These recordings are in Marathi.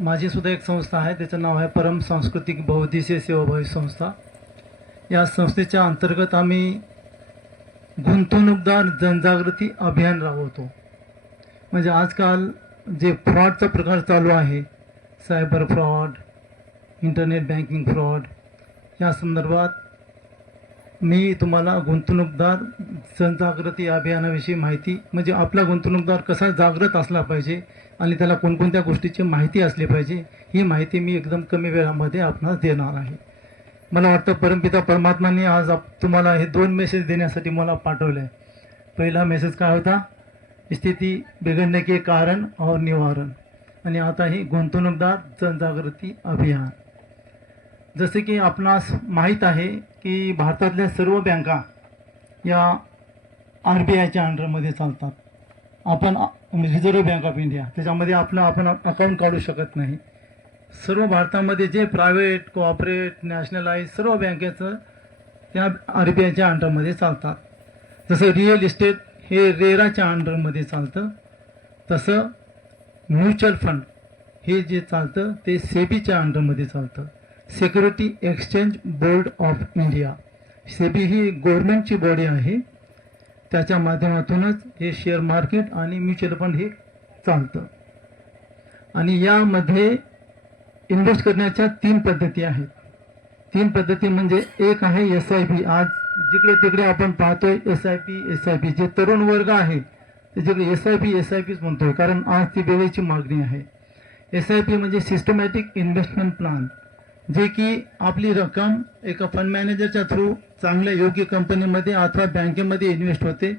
माझी सुद्धा एक संस्था आहे, त्याचं नाव आहे परम सांस्कृतिक बहुउद्देशीय सेवाभावी संस्था। या संस्थेच्या अंतर्गत आम्ही गुंतवणूकदार जनजागृती अभियान राबवतो। म्हणजे आजकाल जे फ्रॉडचा प्रकार चालू आहे, cyber fraud, internet banking fraud, या संदर्भात मी तुम्हाला गुंतवणूकदार जनजागृती अभियानाविषयी माहिती, म्हणजे आपला गुंतवणूकदार कसा जागृत असला पाहिजे आणि त्याला कोणकोणत्या गोष्टीची माहिती असली पाहिजे, ही माहिती मी एकदम कमी वेळामध्ये आपणास देणार आहे। मला वाटतं परमपिता परमात्माने आज तुम्हाला हे 2 मेसेज देण्यासाठी मला पाठवले आहे। पहिला मेसेज काय होता? स्थिती बिगड़ने के कारण और निवारण, आणि आता ही गुंतवणूकदार जनजागृती अभियान। जसे की आपणास माहीत आहे की भारतातल्या सर्व बँका या RBIच्या अंडरमध्ये चालतात। आपण रिझर्व्ह बँक ऑफ इंडिया, त्याच्यामध्ये आपण अकाउंट काढू शकत नाही। सर्व भारतामध्ये जे प्रायव्हेट, कोऑपरेट, नॅशनलाइज सर्व बँकेचं त्या RBIच्या अंडरमध्ये चालतात। जसं रिअल इस्टेट हे रेराच्या अंडरमध्ये चालतं, तसं म्युच्युअल फंड हे जे चालतं ते सेबीच्या अंडरमध्ये चालतं। Security exchange board of India, SEBI ही गव्हर्नमेंटची बॉडी आहे, त्याच्या माध्यमातूनच हे शेअर मार्केट आणि म्युच्युअल फंड हे चालतं। आणि यामध्ये इन्व्हेस्ट करण्याच्या 3 पद्धती आहेत। 3 पद्धती म्हणजे एक आहे SIP। आज जिकडे तिकडे आपण पाहतोय SIP, जे तरुण वर्ग आहे त्याच्याकडे SIPच म्हणतोय, कारण आज ती वेळेची मागणी आहे। SIP म्हणजे सिस्टमॅटिक इन्व्हेस्टमेंट प्लॅन, जे की आपली रक्कम एका फंड मॅनेजरच्या थ्रू चांगल्या योग्य कंपनीमध्ये अथवा बँकेमध्ये इन्व्हेस्ट होते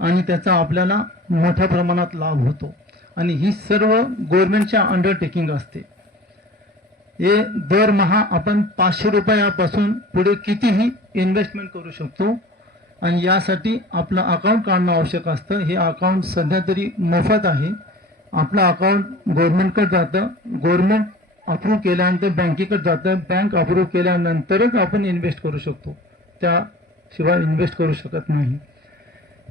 आणि त्याचा आपल्याला मोठ्या प्रमाणात लाभ होतो। आणि ही सर्व गव्हर्नमेंटच्या अंडरटेकिंग असते। हे दरमहा आपण 500 रुपयापासून पुढे कितीही इन्व्हेस्टमेंट करू शकतो, आणि यासाठी आपलं अकाउंट काढणं आवश्यक असतं। हे अकाउंट सध्या तरी मोफत आहे। आपलं अकाउंट गव्हर्नमेंटकडे जातं, गव्हर्नमेंट अप्रूव्ह केल्यानंतर बँकेकडे जातं, बँक अप्रूव्ह केल्यानंतरच आपण इन्व्हेस्ट करू शकतो, त्याशिवाय इन्व्हेस्ट करू शकत नाही।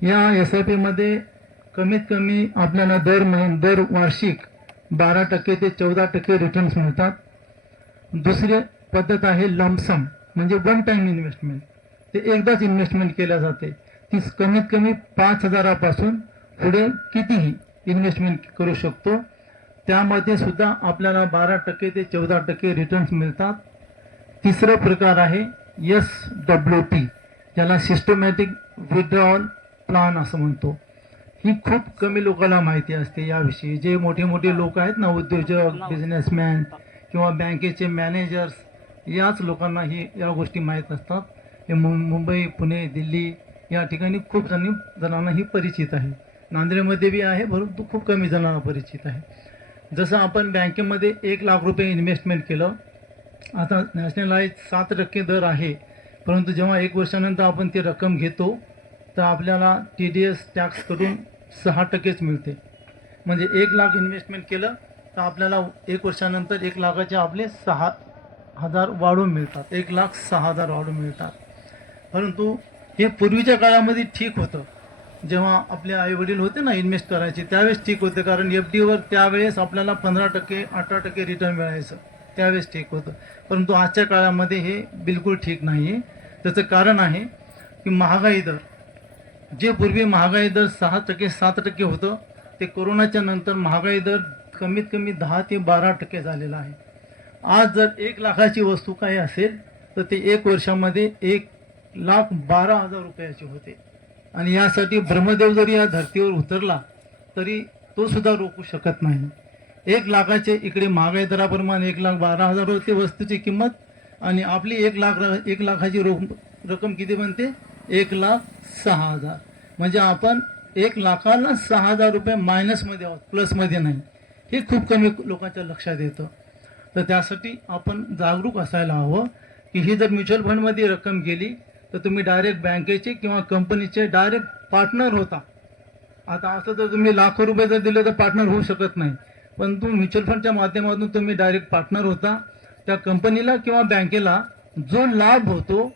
या SIP मध्ये कमीत कमी आपल्याला दर वार्षिक 12% ते 14% रिटर्न्स मिळतात। दुसरी पद्धत आहे लंपसम, म्हणजे वन टाइम इन्व्हेस्टमेंट, ते एकदाच इन्व्हेस्टमेंट केल्या जाते। ती कमीत कमी 5,000 पासून पुढे कितीही इन्व्हेस्टमेंट करू शकतो, त्यामध्ये सुद्धा आपल्याला 12% ते 14% रिटर्न्स मिळतात। तिसरा प्रकार आहे SWP, ज्याला सिस्टमॅटिक विथड्रॉवल प्लॅन असं म्हणतो। ही खूप कमी लोकांना माहिती असते याविषयी। जे मोठे मोठे लोक आहेत ना, उद्योजक, बिझनेसमॅन किंवा बँकेचे मॅनेजर्स, याच लोकांना या गोष्टी माहीत असतात। हे मुंबई, पुणे, दिल्ली या ठिकाणी खूप जणांना ही परिचित आहे। नांदेडमध्ये बी आहे, परंतु खूप कमी जणांना परिचित आहे। जसं आपण बँकेमध्ये 1 लाख रुपये इन्व्हेस्टमेंट केलं, आता नॅशनलाइज 7% दर आहे, परंतु जेव्हा 1 वर्षानंतर आपण ती रक्कम घेतो तर आपल्याला TDS टॅक्स करून 6%च मिळते। म्हणजे 1 लाख इन्व्हेस्टमेंट केलं तर आपल्याला 1 वर्षानंतर 1 लाखाचे आपले 6,000 वाढून मिळतात, 1,06,000 वाढून मिळतात। परंतु हे पूर्वीच्या काळामध्ये ठीक होतं, जेव्हा आपले आईवडील होते ना इन्व्हेस्ट करायचे, त्यावेळेस ठीक होते, कारण FDवर त्यावेळेस आपल्याला 15%, 18% रिटर्न मिळायचं, त्यावेळेस ठीक होतं। परंतु आजच्या काळामध्ये हे बिलकुल ठीक नाही आहे। त्याचं कारण आहे की महागाई दर, जे पूर्वी महागाई दर 6%, 7% होतं, ते कोरोनाच्या नंतर महागाई दर कमीत कमी 10 ते 12% झालेला आहे। आज जर 1 लाखाची वस्तू काही असेल तर ते 1 वर्षामध्ये 1,12,000 रुपयाची होते। आणि यासाठी ब्रह्मदेव जरी या धर्तीवर उतरला तरी तो सुद्धा रोखू शकत नाही। 1 लाखाचे इकडे महागाई दराप्रमाणे 1,12,000 होते वस्तूची किंमत, आणि आपली 1 लाखाची रक्कम किती बनते? 1,06,000। म्हणजे आपण 1 लाखाला 6,000 रुपये मायनसमध्ये आहोत, प्लसमध्ये नाही। हे खूप कमी लोकांच्या लक्षात येतं। तर त्यासाठी आपण जागरूक असायला हवं की ही जर म्युच्युअल फंडमध्ये रक्कम गेली तर तुम्ही डायरेक्ट बँकेचे किंवा कंपनीचे डायरेक्ट पार्टनर होता। आता असं जर तुम्ही लाखो रुपये जर दिले तर पार्टनर होऊ शकत नाही, पण तुम्ही म्युच्युअल फंडच्या माध्यमातून तुम्ही डायरेक्ट पार्टनर होता। त्या कंपनीला किंवा बँकेला जो लाभ होतो,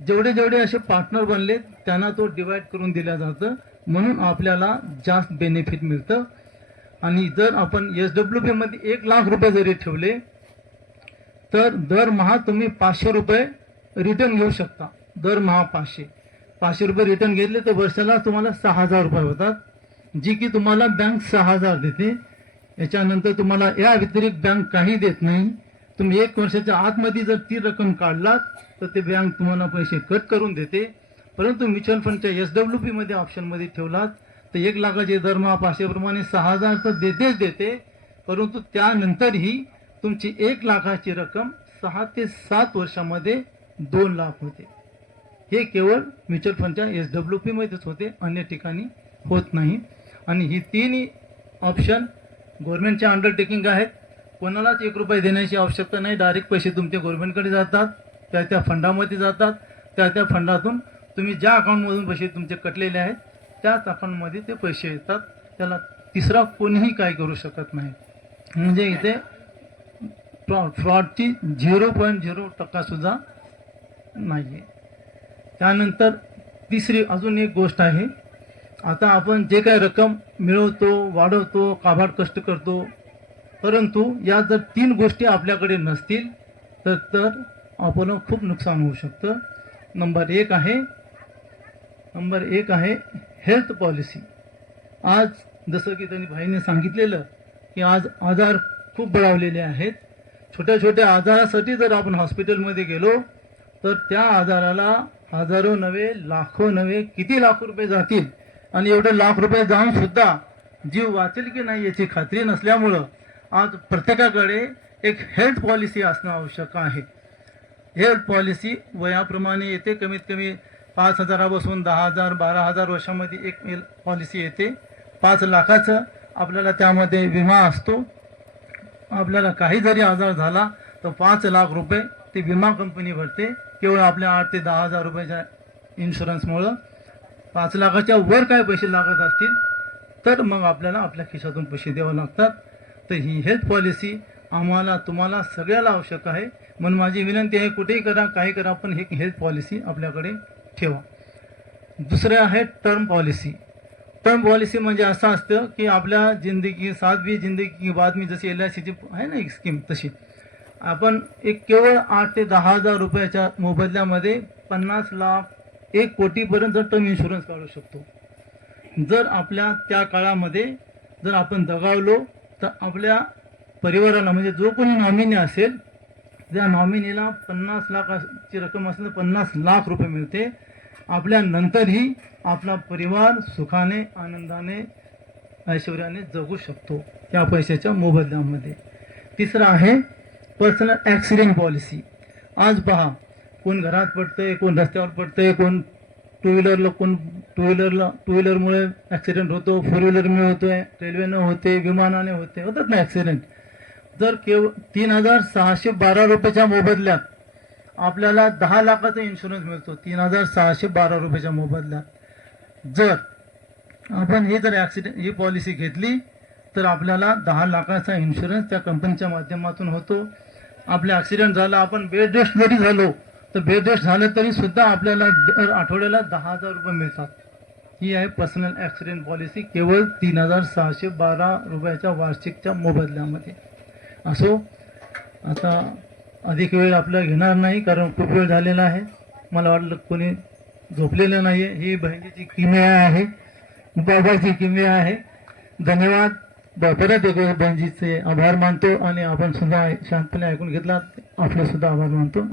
जेवढे असे पार्टनर बनले त्यांना तो डिवाइड करून दिला जातं, म्हणून आपल्याला जास्त बेनिफिट मिळतं। आणि जर आपण SWP मध्ये 1 लाख रुपये जरी ठेवले तर दरमहा तुम्ही 500 रुपये रिटर्न घेऊ शकता. दरमहा 500 रुपये रिटर्न घेतले तर वर्षाला तुम्हाला 6,000 रुपये होतात, जी की तुम्हाला बँक 6,000 देते. याच्यानंतर तुम्हाला या व्यतिरिक्त बँक काही देत नाही. तुम्ही 1 वर्षाच्या आतमध्ये जर ती रक्कम काढलात तर ते बँक तुम्हाला पैसे कट करून देते. परंतु म्युच्युअल फंडच्या SWP मध्ये ऑप्शनमध्ये ठेवलात तर 1 लाखाचे दरमहा 500 प्रमाणे 6,000 तर देते, परंतु त्यानंतरही तुमची 1 लाखाची रक्कम 6 ते 7 वर्षामध्ये 2 लाख होते. हे केवळ म्युच्युअल फंडच्या SWP मध्येच होते, अन्य ठिकाणी होत नाही. आणि ही तिन्ही ऑप्शन गव्हर्नमेंटच्या अंडरटेकिंग आहेत. कोणालाच 1 रुपये देण्याची आवश्यकता नाही. डायरेक्ट पैसे तुमचे गव्हर्नमेंटकडे जातात, त्या फंडामध्ये जातात. त्या फंडातून तुम्ही ज्या अकाउंटमधून पैसे तुमचे कटलेले आहेत त्याच अकाउंटमध्ये ते पैसे येतात. त्याला तिसरा कोणीही काय करू शकत नाही. म्हणजे इथे फ्रॉडची 0.0% सुद्धा नाही आहे. त्यानंतर तिसरी अजून एक गोष्ट आहे. आता आपण जे काही रक्कम मिळवतो, वाढवतो, काबाड कष्ट करतो, परंतु या जर 3 गोष्टी आपल्याकडे नसतील तर आपलं खूप नुकसान होऊ शकतं. नंबर एक आहे हेल्थ पॉलिसी. आज जसं की त्यांनी भाईने सांगितलेलं की आज आजार खूप बळावलेले आहेत. छोट्या छोट्या आजारासाठी जर आपण हॉस्पिटलमध्ये गेलो तर त्या आजाराला हजारो नव्हे, लाखो नव्हे, किती लाख रुपये जातील. आणि एवढे लाख रुपये जाऊन सुद्धा जीव वाचेल की नाही याची खात्री नसल्यामुळं आज प्रत्येकाकडे एक हेल्थ पॉलिसी असणं आवश्यक आहे. हेल्थ पॉलिसी वयाप्रमाणे येते. कमीत कमी 5,000 पासून 10,000, 12,000 वर्षामध्ये एक पॉलिसी येते. 5 लाखाचं आपल्याला त्यामध्ये विमा असतो. आपल्याला काही जरी आजार झाला तर 5 लाख रुपये ती विमा कंपनी भरते. केवळ आपल्या 8 ते 10,000 रुपयाच्या इन्शुरन्समुळं. 5 लाखाच्या वर काय पैसे लागत असतील तर मग आपल्याला आपल्या खिशातून पैसे द्यावे लागतात. तर ही हेल्थ पॉलिसी आम्हाला, तुम्हाला सगळ्याला आवश्यक आहे. म्हणून माझी विनंती आहे, कुठेही करा, काही करा, पण ही हेल्थ पॉलिसी आपल्याकडे ठेवा. दुसरे आहे टर्म पॉलिसी. टर्म पॉलिसी म्हणजे असं असतं की आपल्या जिंदगी साथ भी जिंदगी की बाद मी, जशी LICची आहे ना एक स्कीम, तशी आपण एक केवळ 8 ते 10,000 रुपयाच्या मोबदल्यामध्ये 50 लाख, 1 कोटीपर्यंत टर्म इन्शुरन्स काढू शकतो. जर आपल्या त्या काळामध्ये जर आपण दगावलो तर आपल्या परिवाराला, म्हणजे जो कोणी नॉमिनी असेल त्या नॉमिनीला 50 लाखाची रक्कम असेल तर 50 लाख रुपये मिळते. आपल्या नंतरही आपला परिवार सुखाने, आनंदाने, ऐश्वर्याने जगू शकतो त्या पैशाच्या मोबदल्यामध्ये. तिसरं आहे पर्सनल ॲक्सिडेंट पॉलिसी. आज पहा, कोण घरात पडतंय, कोण रस्त्यावर पडतंय, कोण टू व्हीलरमुळे ॲक्सिडेंट होतो, 4 व्हीलरमुळे होतोय, रेल्वेनं होते, विमानाने होतात ना ॲक्सिडेंट. जर केवळ 3,612 रुपयाच्या मोबदल्यात आपल्याला 10 लाखाचा इन्शुरन्स मिळतो. 3,612 रुपयाच्या मोबदल्यात जर आपण ही पॉलिसी घेतली तर आपल्याला 10 लाखाचा इन्शुरन्स त्या कंपनीच्या माध्यमातून होतो. आपला ॲक्सिडेंट झाला, आपण बेड रेस्ट जरी झालो तर बेड रेस्ट झालं तरी सुद्धा आपल्याला दर आठवड्याला 10,000 रुपये मिळतात. ही आहे पर्सनल ॲक्सिडेंट पॉलिसी, केवळ 3,612 रुपयाच्या वार्षिकच्या मोबदल्यामध्ये. असो, आता अधिक वेळ आपला घेणार नाही कारण खूप वेळ झालेला आहे. मला वाटलं कोणी झोपलेलं नाही आहे. ही बहिणीची किमया आहे, बाबाची किमया आहे. धन्यवाद. परत एक बहिणीचे आभार मानतो आणि आपण सुद्धा शांतपणे ऐकून घेतला, आपले सुद्धा आभार मानतो.